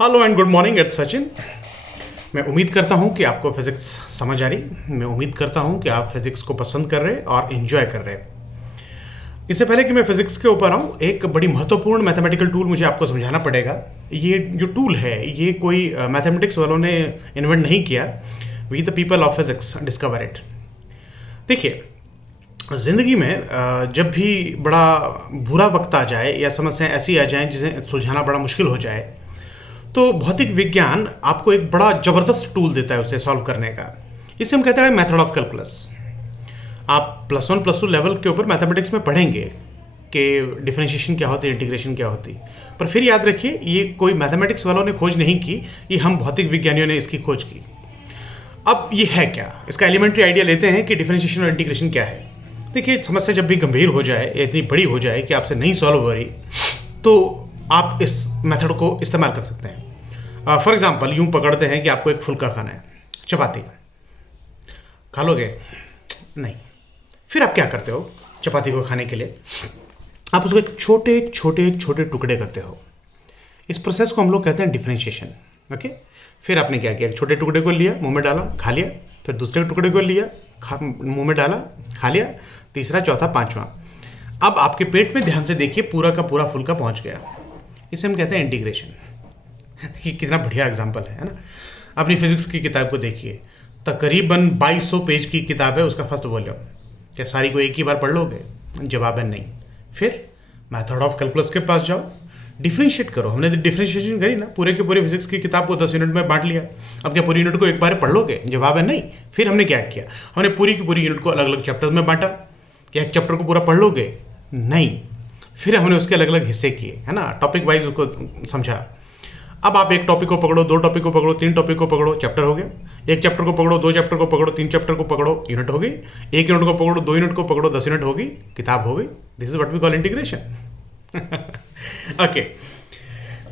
Hello and good morning, it's Sachin. मैं उम्मीद करता हूं कि आपको फिज़िक्स समझ आ रही। मैं उम्मीद करता हूं कि आप फिज़िक्स को पसंद कर रहे और इन्जॉय कर रहे। इससे पहले कि मैं फिज़िक्स के ऊपर आऊं, एक बड़ी महत्वपूर्ण मैथमेटिकल टूल मुझे आपको समझाना पड़ेगा। ये जो टूल है ये कोई मैथमेटिक्स वालों ने इन्वेंट नहीं किया। We the people of physics discover it. देखिए, ज़िंदगी में जब भी बड़ा बुरा वक्त आ जाए या समस्याएं ऐसी आ जाएं जिसे सुलझाना बड़ा मुश्किल हो जाए, तो भौतिक विज्ञान आपको एक बड़ा ज़बरदस्त टूल देता है उसे सॉल्व करने का। इसे हम कहते हैं मेथड ऑफ कैलकुलस। आप +1 +2 लेवल के ऊपर मैथमेटिक्स में पढ़ेंगे कि डिफरेंशिएशन क्या होती है, इंटीग्रेशन क्या होती, पर फिर याद रखिए ये कोई मैथमेटिक्स वालों ने खोज नहीं की, ये हम भौतिक विज्ञानियों ने इसकी खोज की। अब ये है क्या, इसका एलिमेंट्री आइडिया लेते हैं कि डिफरेंशिएशन और इंटीग्रेशन क्या है। देखिए, समस्या जब भी गंभीर हो जाए या इतनी बड़ी हो जाए कि आपसे नहीं सॉल्व हो रही, तो आप इस मेथड को इस्तेमाल कर सकते हैं। फॉर एग्जाम्पल, यूं पकड़ते हैं कि आपको एक फुल्का खाना है, चपाती। खा लोगे? नहीं। फिर आप क्या करते हो? चपाती को खाने के लिए आप उसके छोटे छोटे छोटे टुकड़े करते हो। इस प्रोसेस को हम लोग कहते हैं डिफरेंशिएशन। ओके, फिर आपने क्या किया? छोटे टुकड़े को लिया, मुंह में डाला, खा लिया। फिर दूसरे टुकड़े को लिया, मुंह में डाला, खा लिया। तीसरा, चौथा, पांचवा। अब आपके पेट में ध्यान से देखिए, पूरा का पूरा फुल्का पहुंच गया। इसे हम कहते हैं इंटीग्रेशन। देखिए कितना बढ़िया एग्जाम्पल है ना। अपनी फिजिक्स की किताब को देखिए, तकरीबन 2200 पेज की किताब है, उसका फर्स्ट वॉल्यूम। क्या सारी को एक ही बार पढ़ लोगे? जवाब है नहीं। फिर मेथड ऑफ कैलकुलस के पास जाओ, डिफरेंशिएट करो। हमने डिफरेंशिएशन करी ना, पूरे के पूरे फिजिक्स की किताब को 10 यूनिट में बांट लिया। अब क्या पूरी यूनिट को एक बार पढ़ लोगे? जवाब है नहीं। फिर हमने क्या किया? हमने पूरी की पूरी यूनिट को अलग अलग चैप्टर्स में बांटा। क्या एक चैप्टर को पूरा पढ़ लोगे? नहीं। फिर हमने उसके अलग अलग हिस्से किए, है ना, टॉपिक वाइज उसको समझा। अब आप एक टॉपिक को पकड़ो, 2 टॉपिक को पकड़ो, 3 टॉपिक को पकड़ो, चैप्टर हो गया। एक चैप्टर को पकड़ो, 2 चैप्टर को पकड़ो, 3 चैप्टर को पकड़ो, यूनिट हो गई। एक यूनिट को पकड़ो, 2 यूनिट को पकड़ो, 10 यूनिट हो गई, किताब हो गई। This is what we call integration. Okay,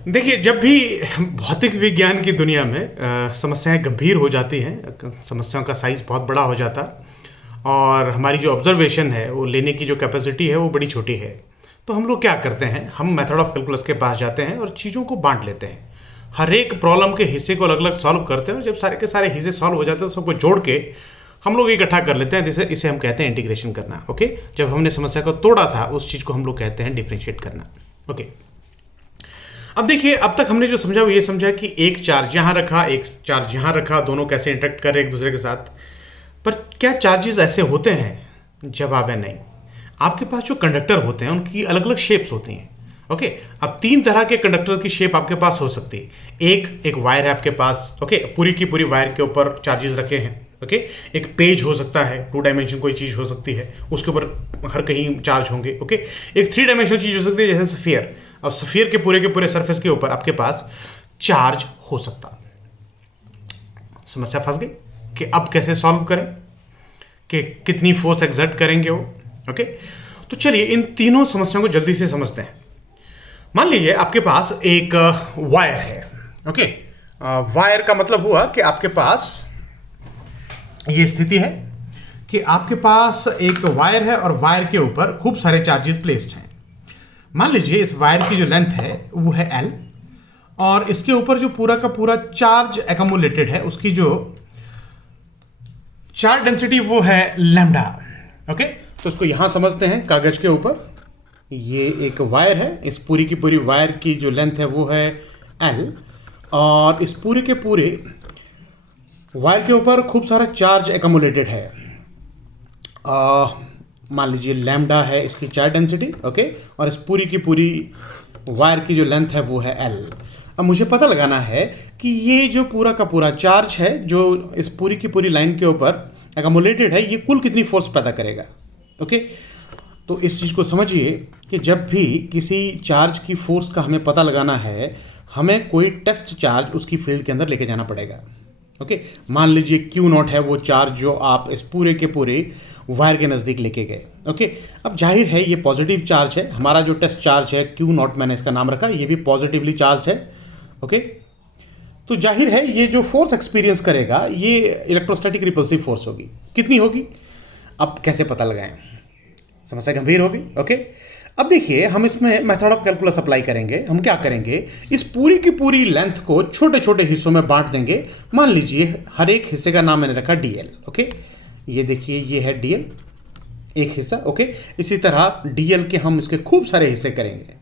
देखिए, जब भी भौतिक विज्ञान की दुनिया में समस्याएं गंभीर हो जाती हैं, समस्याओं का साइज बहुत बड़ा हो जाता और हमारी जो ऑब्जर्वेशन है, वो लेने की जो कैपेसिटी है वो बड़ी छोटी है, तो हम लोग क्या करते हैं? हम मेथड ऑफ कैलकुलस के पास जाते हैं और चीज़ों को बांट लेते हैं। हर एक प्रॉब्लम के हिस्से को अलग अलग सॉल्व करते हैं। जब सारे के सारे हिस्से सॉल्व हो जाते हैं तो सबको जोड़ के हम लोग इकट्ठा कर लेते हैं। इसे हम कहते हैं इंटीग्रेशन करना। ओके, जब हमने समस्या को तोड़ा था, उस चीज़ को हम लोग कहते हैं डिफरेंशिएट करना। ओके, अब देखिए, अब तक हमने जो समझा वो ये समझा कि एक चार्ज यहाँ रखा, एक चार्ज यहाँ रखा, दोनों कैसे इंटरेक्ट कर रहे हैं एक दूसरे के साथ। पर क्या चार्जेस ऐसे होते हैं? जवाब है नहीं। आपके पास जो कंडक्टर होते हैं उनकी अलग अलग शेप्स होती हैं। ओके, अब 3 तरह के कंडक्टर की शेप आपके पास हो सकती है। एक वायर है आपके पास। ओके, पूरी की पूरी वायर के ऊपर चार्जेस रखे हैं। ओके, एक पेज हो सकता है, 2 डायमेंशन कोई चीज़ हो सकती है, उसके ऊपर हर कहीं चार्ज होंगे। ओके, एक 3 डायमेंशनल चीज़ हो सकती है जैसे स्फीयर, और स्फीयर के पूरे सरफेस के ऊपर आपके पास चार्ज हो सकता। समस्या फंस गई कि अब कैसे सॉल्व करें, कि कितनी फोर्स एक्सर्ट करेंगे वो। ओके, तो चलिए इन तीनों समस्याओं को जल्दी से समझते हैं। मान लीजिए आपके पास एक वायर है। ओके, वायर का मतलब हुआ कि आपके पास ये स्थिति है कि आपके पास एक वायर है और वायर के ऊपर खूब सारे चार्जेस प्लेस्ड हैं। मान लीजिए इस वायर की जो लेंथ है वो है L, और इसके ऊपर जो पूरा का पूरा चार्ज एक्यूमुलेटेड है, उसकी जो चार्ज डेंसिटी वो है लैम्डा। ओके, तो उसको यहां समझते हैं कागज के ऊपर। ये एक वायर है, इस पूरी की पूरी वायर की जो लेंथ है वो है L, और इस पूरे के पूरे वायर के ऊपर खूब सारा चार्ज एक्यूमुलेटेड है। मान लीजिए लैम्डा है इसकी चार्ज डेंसिटी। ओके, और इस पूरी की पूरी वायर की जो लेंथ है वो है L। अब मुझे पता लगाना है कि ये जो पूरा का पूरा चार्ज है जो इस पूरी की पूरी लाइन के ऊपर एक्यूमुलेटेड है, ये कुल कितनी फोर्स पैदा करेगा। ओके, तो इस चीज़ को समझिए कि जब भी किसी चार्ज की फोर्स का हमें पता लगाना है, हमें कोई टेस्ट चार्ज उसकी फील्ड के अंदर लेके जाना पड़ेगा। ओके, मान लीजिए Q0 है वो चार्ज जो आप इस पूरे के पूरे वायर के नज़दीक लेके गए। ओके, अब जाहिर है ये पॉजिटिव चार्ज है। हमारा जो टेस्ट चार्ज है Q0 मैंने इसका नाम रखा, ये भी पॉजिटिवली चार्ज है। ओके, तो जाहिर है ये जो फोर्स एक्सपीरियंस करेगा ये इलेक्ट्रोस्टैटिक रिपल्सिव फोर्स होगी। कितनी होगी? अब कैसे पता लगाएं? समस्या गंभीर होगी। ओके, अब देखिए हम इसमें मेथड ऑफ कैलकुलस अप्लाई करेंगे। हम क्या करेंगे, इस पूरी की पूरी लेंथ को छोटे छोटे हिस्सों में बांट देंगे। मान लीजिए हर एक हिस्से का नाम मैंने रखा डीएल। ओके, ये देखिए ये है डीएल एक हिस्सा। ओके, इसी तरह डीएल के हम इसके खूब सारे हिस्से करेंगे।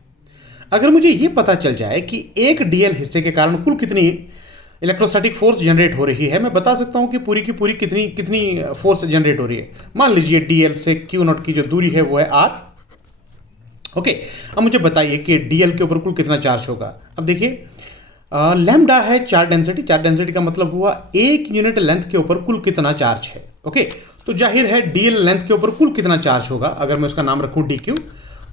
अगर मुझे ये पता चल जाए कि एक डीएल हिस्से के कारण कुल कितनी इलेक्ट्रोस्टैटिक फोर्स जनरेट हो रही है, मैं बता सकता हूं कि पूरी की पूरी कितनी कितनी फोर्स जनरेट हो रही है। मान लीजिए डीएल से क्यू नॉट की जो दूरी है वो है आर। ओके, अब मुझे बताइए कि डीएल के ऊपर कुल कितना चार्ज होगा। अब देखिए लैम्डा है चार्ज डेंसिटी। चार्ज डेंसिटी का मतलब हुआ एक यूनिट लेंथ के ऊपर कुल कितना चार्ज है। ओके, तो जाहिर है डीएल लेंथ के ऊपर कुल कितना चार्ज होगा। अगर मैं उसका नाम रखूं डी क्यू,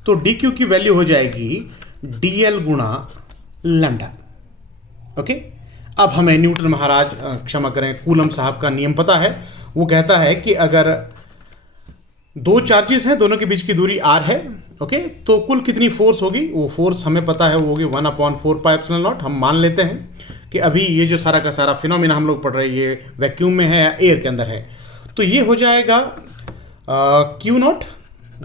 तो डी क्यू की वैल्यू हो जाएगी डीएल गुणा लैम्डा। ओके, अब हमें न्यूटन महाराज क्षमा करें कूलम साहब का नियम पता है। वो कहता है कि अगर दो चार्जेस हैं, दोनों के बीच की दूरी आर है, ओके, तो कुल कितनी फोर्स होगी। वो फोर्स हमें पता है वो होगी 1/4πε0। हम मान लेते हैं कि अभी ये जो सारा का सारा फिनोमिना हम लोग पढ़ रहे हैं ये वैक्यूम में है या एयर के अंदर है, तो ये हो जाएगा क्यू नॉट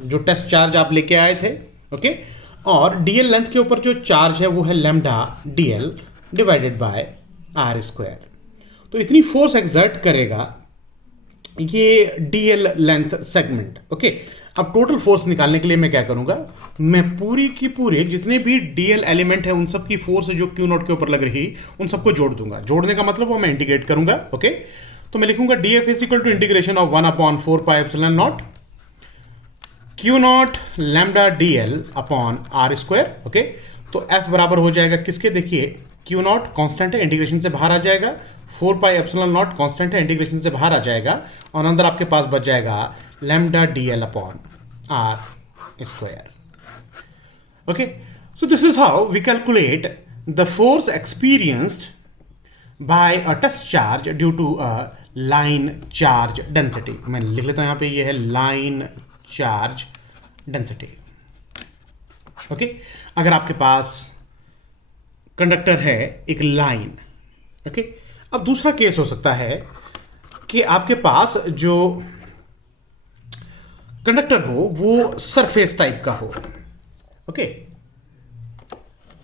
जो टेस्ट चार्ज आप लेके आए थे। ओके, और डीएल लेंथ के ऊपर जो चार्ज है वो है lambda DL divided by are square. तो इतनी फोर्स एक्सर्ट करेगा ये डीएल लेंथ सेगमेंट। ओके, अब टोटल फोर्स निकालने के लिए मैं क्या करूंगा, मैं पूरी की पूरे जितने भी डीएल एलिमेंट है उन सब की फोर्स जो क्यू नॉट के ऊपर लग रही उन सबको जोड़ दूंगा। जोड़ने का मतलब वो मैं इंटीग्रेट करूंगा। ओके, तो मैं लिखूंगा dF is equal to integration of 1/4πε0 q naught lambda DL upon are square. Okay, तो एफ बराबर हो जाएगा किसके, देखिए क्यू नॉट कॉन्स्टेंट है, इंटीग्रेशन से बाहर आ जाएगा, 4πε0 कॉन्स्टेंट है, इंटीग्रेशन से बाहर आ जाएगा, और अंदर आपके पास बच जाएगा lambda DL upon are square. Okay, so this is how we calculate the force experienced by a test charge due to a line charge density. मैं लिख लेता हूं यहां पे, ये है लाइन चार्ज डेंसिटी। ओके, अगर आपके पास कंडक्टर है एक लाइन। ओके, अब दूसरा केस हो सकता है कि आपके पास जो कंडक्टर हो वो सरफेस टाइप का हो। ओके,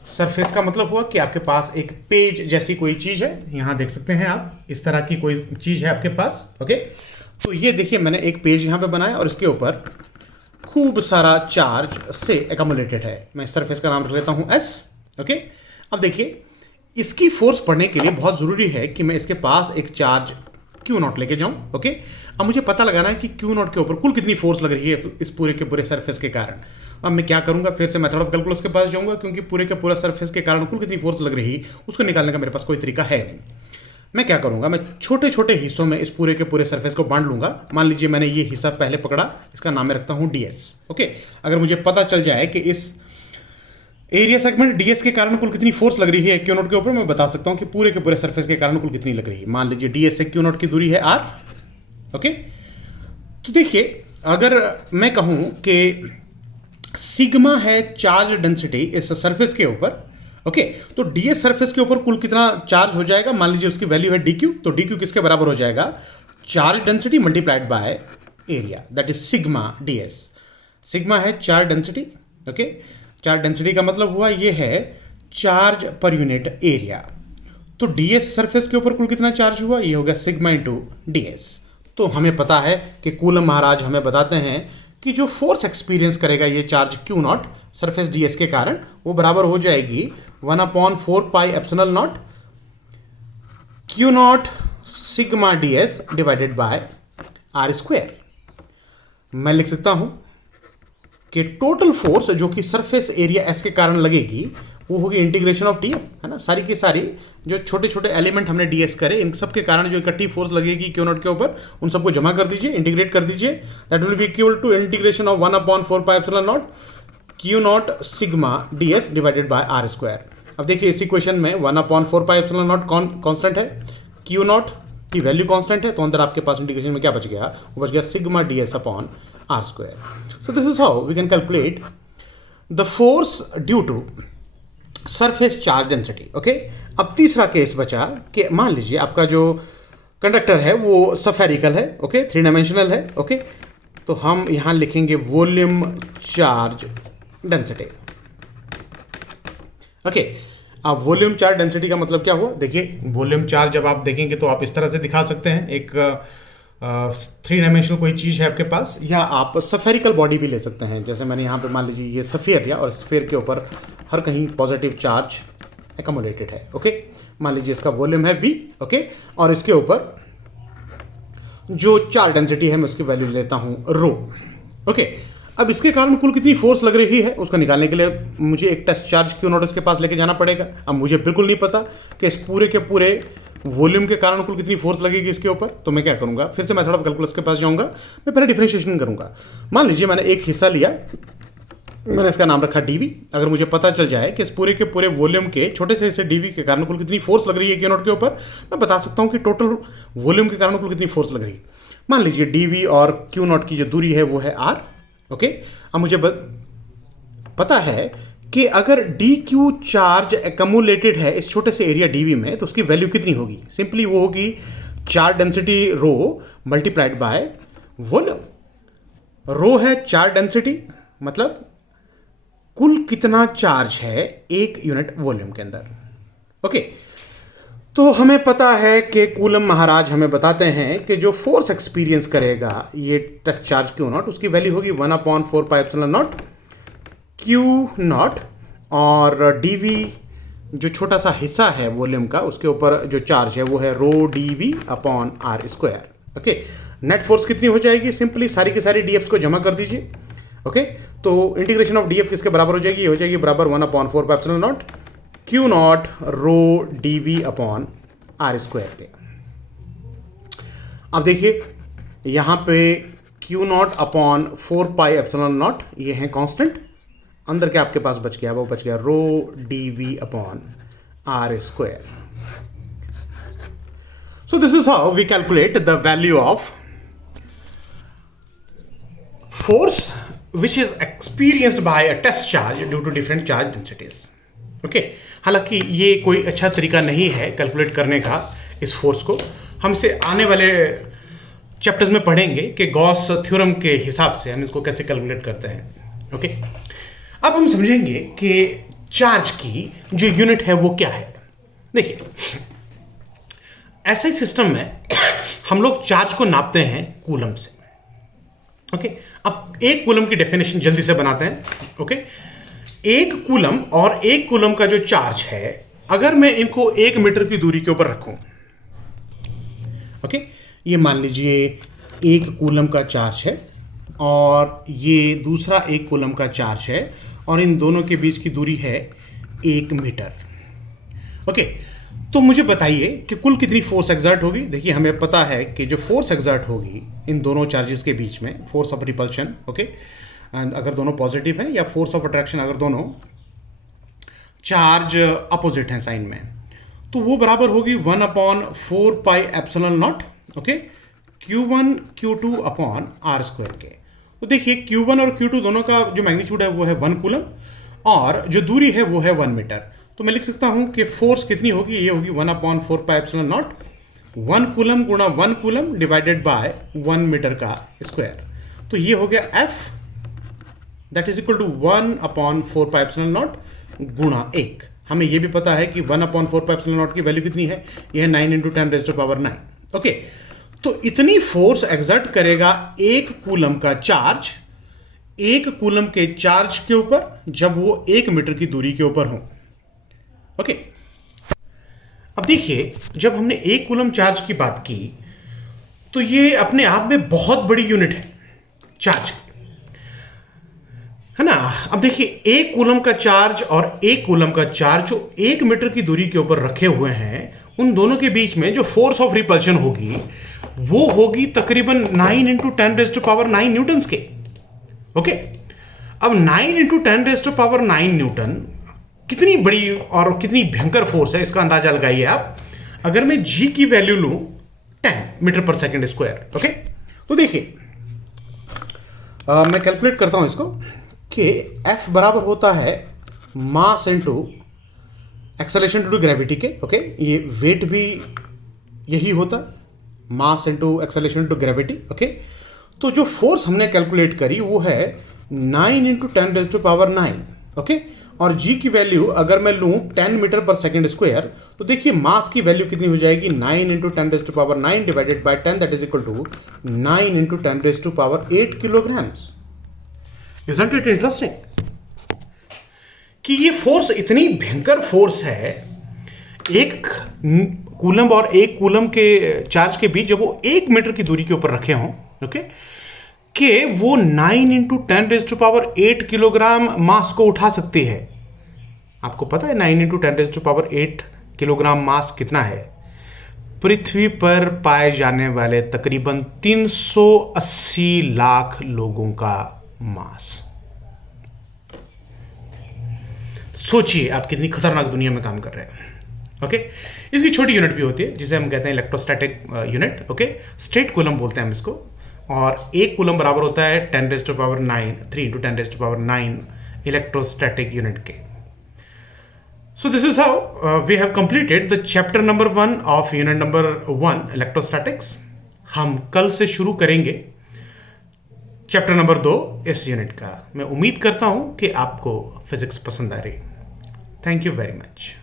सरफेस का मतलब हुआ कि आपके पास एक पेज जैसी कोई चीज है, यहां देख सकते हैं आप, इस तरह की कोई चीज है आपके पास। ओके, तो ये देखिए मैंने एक पेज यहां पे बनाया और इसके ऊपर खूब सारा चार्ज से एकमुलेटेड है। मैं सरफेस का नाम रख लेता हूं एस। ओके, अब देखिए इसकी फोर्स पढ़ने के लिए बहुत जरूरी है कि मैं इसके पास एक चार्ज क्यू नॉट लेके जाऊं। ओके, अब मुझे पता लगाना है कि क्यू नॉट के ऊपर कुल कितनी फोर्स लग रही है इस पूरे के पूरे सरफेस के कारण। अब मैं क्या करूंगा, फिर से मेथड ऑफ कैलकुलस के पास जाऊंगा, क्योंकि पूरे के पूरा सरफेस के कारण कुल कितनी फोर्स लग रही उसको निकालने का मेरे पास कोई तरीका है नहीं। मैं क्या करूंगा, मैं छोटे छोटे हिस्सों में इस पूरे के पूरे सरफेस को बांट लूंगा। मान लीजिए मैंने ये हिस्सा पहले पकड़ा, इसका नाम मैं रखता हूं डीएस। ओके, अगर मुझे पता चल जाए कि इस एरिया सेगमेंट डीएस के कारण कुल कितनी फोर्स लग रही है क्यू नॉट के ऊपर, मैं बता सकता हूं कि पूरे के पूरे सरफेस के कारण कुल कितनी लग रही है। मान लीजिए डीएस से क्यू नॉट की दूरी है आर। ओके, तो देखिए अगर मैं कहूं कि सिग्मा है चार्ज डेंसिटी इस सरफेस के ऊपर। ओके, तो डीएस सरफेस के ऊपर कुल कितना चार्ज हो जाएगा, मान लीजिए उसकी वैल्यू है डी क्यू, तो डी क्यू किसके बराबर हो जाएगा, charge density multiplied by area, that is sigma ds. Sigma है charge density. Okay, charge density का मतलब हुआ ये है चार्ज पर यूनिट एरिया। तो डीएस सरफेस के ऊपर कुल कितना चार्ज हुआ, ये हो गया सिग्मा इंटू डीएस। तो हमें पता है कि कूलम महाराज हमें बताते हैं कि जो फोर्स एक्सपीरियंस करेगा ये charge q naught surface ds के कारण, वो बराबर हो जाएगी 1/4πε0 q naught sigma ds divided by are square. मैं लिख सकता हूं कि टोटल फोर्स जो कि सरफेस एरिया एस के कारण लगेगी वो होगी इंटीग्रेशन ऑफ डीएफ, है ना। सारी की सारी जो छोटे छोटे एलिमेंट हमने डीएस करे इन सब के कारण जो इकट्ठी फोर्स लगेगी क्यू नॉट के ऊपर, उन सबको जमा कर दीजिए, इंटीग्रेट कर दीजिए। That will be equal to integration of 1/4πε0 q naught sigma ds divided by are square. अब देखिए इस इक्वेशन में 1/4πε0 कॉन्स्टेंट है, क्यू नॉट की वैल्यू कॉन्स्टेंट है, तो अंदर आपके पास इंटीग्रेशन में क्या बच गया, वो बच गया sigma DS upon are square. So this is how we can calculate the force due to surface charge density. Okay, अब तीसरा केस बचा कि मान लीजिए आपका जो कंडक्टर है वो सफेरिकल है। ओके, 3 डायमेंशनल है। ओके, तो हम यहां लिखेंगे वॉल्यूम चार्ज डेंसिटी। ओके, अब वॉल्यूम चार्ज डेंसिटी का मतलब क्या हुआ? देखिए, वॉल्यूम चार्ज जब आप देखेंगे तो आप इस तरह से दिखा सकते हैं। एक 3 डायमेंशनल कोई चीज़ है आपके पास, या आप सफेरिकल बॉडी भी ले सकते हैं। जैसे मैंने यहाँ पे मान लीजिए ये सफ़ियर लिया और सफ़ियर के ऊपर हर कहीं पॉजिटिव चार्ज एकमोलेटेड है। ओके, मान लीजिए इसका वॉल्यूम है V। ओके, और इसके ऊपर जो चार्ज डेंसिटी है मैं उसकी वैल्यू लेता हूँ रो। ओके, अब इसके कारण कुल कितनी फोर्स लग रही है उसको निकालने के लिए मुझे एक टेस्ट चार्ज क्यू नॉट इसके पास लेके जाना पड़ेगा। अब मुझे बिल्कुल नहीं पता कि इस पूरे के पूरे वॉल्यूम के कारण कुल कितनी फोर्स लगेगी इसके ऊपर। तो मैं क्या करूंगा, फिर से मैं थोड़ा कैलकुलस के पास जाऊंगा। मैं पहले डिफरेंशिएशन करूंगा। मान लीजिए मैंने एक हिस्सा लिया, मैंने इसका नाम रखा dV। अगर मुझे पता चल जाए कि इस पूरे के पूरे वॉल्यूम के छोटे से हिस्से dV के कारण कुल कितनी फोर्स लग रही है क्यू नॉट के ऊपर, मैं बता सकता हूं कि टोटल वॉल्यूम के कारण कुल कितनी फोर्स लग रही है। मान लीजिए dV और क्यू नॉट की जो दूरी है वो है r। ओके, अब मुझे पता है कि अगर dq चार्ज एकमुलेटेड है इस छोटे से एरिया dV में तो उसकी वैल्यू कितनी होगी। सिंपली वो होगी charge density rho multiplied by volume. Rho है चार्ज डेंसिटी, मतलब कुल कितना चार्ज है एक यूनिट वॉल्यूम के अंदर। ओके, तो हमें पता है कि कूलम महाराज हमें बताते हैं कि जो फोर्स एक्सपीरियंस करेगा ये टेस्ट चार्ज क्यू नॉट, उसकी वैल्यू होगी 1/4πε0 क्यू नॉट, और dV जो छोटा सा हिस्सा है वॉल्यूम का उसके ऊपर जो चार्ज है वो है रो dV/r²। ओके, नेट फोर्स कितनी हो जाएगी? सिंपली सारी की सारी dF को जमा कर दीजिए। ओके, तो इंटीग्रेशन ऑफ dF किसके बराबर हो जाएगी? ये हो जाएगी बराबर 1/4πε0 क्यू नॉट रो dV/r² के। अब देखिए यहां पे क्यू नॉट अपॉन 4πε0 ये है कांस्टेंट, अंदर क्या आपके पास बच गया? वो बच गया rho dV/r²। So this is how we calculate the value of force which is experienced by a test charge due to different charge densities। Okay, हालांकि ये कोई अच्छा तरीका नहीं है कैलकुलेट करने का इस फोर्स को। हमसे आने वाले चैप्टर्स में पढ़ेंगे कि गॉस थ्योरम के हिसाब से हम इसको कैसे कैलकुलेट करते हैं। ओके, अब हम समझेंगे कि चार्ज की जो यूनिट है वो क्या है। देखिए, ऐसे सिस्टम में हम लोग चार्ज को नापते हैं कूलम से। ओके, अब एक कूलम की डेफिनेशन जल्दी से बनाते हैं। ओके, एक कूलम और एक कूलम का जो चार्ज है, अगर मैं इनको 1 मीटर की दूरी के ऊपर रखूं, ओके, ये मान लीजिए 1 कूलम का चार्ज है और ये दूसरा 1 कूलम का चार्ज है और इन दोनों के बीच की दूरी है 1 मीटर। ओके, तो मुझे बताइए कि कुल कितनी फोर्स एक्सर्ट होगी। देखिए, हमें पता है कि जो फोर्स एक्सर्ट होगी इन दोनों चार्जेस के बीच में, फोर्स ऑफ रिपल्शन, ओके, अगर दोनों पॉजिटिव हैं, या फोर्स ऑफ अट्रैक्शन अगर दोनों चार्ज अपोजिट हैं साइन में, तो वो बराबर होगी 1/4πε0 okay Q1 Q2 upon r² के। तो देखिए Q1 और Q2 दोनों का जो मैग्नीट्यूड है वो है 1 कूलम और जो दूरी है वो है 1 मीटर। तो मैं लिख सकता हूं कि फोर्स कितनी होगी, ये होगी 1/4πε0 1 कूलम गुणा 1 कूलम डिवाइडेड बाय 1 मीटर का स्क्वायर। तो ये हो गया F, that is equal to 1/4πε0 गुणा 1। हमें ये भी पता है कि 1/4πε0 की वैल्यू कितनी है, ये है 9 × 10⁹ ओके। तो इतनी फोर्स एक्सर्ट करेगा 1 कूलम का चार्ज 1 कूलम के चार्ज के ऊपर जब वो 1 मीटर की दूरी के ऊपर हो। ओके, अब देखिए जब हमने 1 कूलम चार्ज की बात की तो ये अपने आप में बहुत बड़ी यूनिट है चार्ज, है ना। अब देखिए 1 कूलम का चार्ज और 1 कूलम का चार्ज जो 1 मीटर की दूरी के ऊपर रखे हुए हैं, उन दोनों के बीच में जो फोर्स ऑफ रिपल्शन होगी वो होगी तकरीबन 9 × 10⁹ न्यूटन्स के। ओके, अब 9 × 10⁹ न्यूटन कितनी बड़ी और कितनी भयंकर फोर्स है इसका अंदाजा लगाइए आप। अगर मैं जी की वैल्यू लूं 10 मीटर/सेकंड²। ओके, तो देखिए मैं कैलकुलेट करता हूं इसको कि F बराबर होता है mass into acceleration to gravity के। ओके, ये वेट भी यही होता, mass into acceleration to gravity. Okay, तो जो फोर्स हमने कैलकुलेट करी वो है 9 इंटू 10⁻⁹ ओके। और g की वैल्यू अगर मैं लूँ 10 मीटर पर सेकेंड स्क्वायर, तो देखिए मास की वैल्यू कितनी हो जाएगी, 9 into 10⁻⁹ divided by 10, that is equal to 9 into 10⁸ kilograms. Isn't it interesting कि ये फोर्स इतनी भयंकर फोर्स है, एक कूलम और एक कूलम के चार्ज के बीच, जब वो 1 मीटर की दूरी के ऊपर रखे हों, ओके, कि वो 9 इंटू 10⁸ किलोग्राम मास को उठा सकती है। आपको पता है 9 इंटू 10⁸ किलोग्राम मास कितना है? पृथ्वी पर पाए जाने वाले तकरीबन 380 लाख लोगों का मास। सोचिए आप कितनी खतरनाक दुनिया में काम कर रहे हैं। ओके, इसकी छोटी यूनिट भी होती है जिसे हम कहते हैं electrostatic unit. Okay, straight coulomb बोलते हैं हम इसको। और एक कूलम बराबर होता है 10⁹ 3 इंटू 10⁹ इलेक्ट्रोस्टैटिक यूनिट के। So this is how we have completed the chapter number 1 of unit number 1 electrostatics। हम कल से शुरू करेंगे चैप्टर नंबर 2 इस यूनिट का। मैं उम्मीद करता हूं कि आपको फिजिक्स पसंद आ रही। Thank you very much.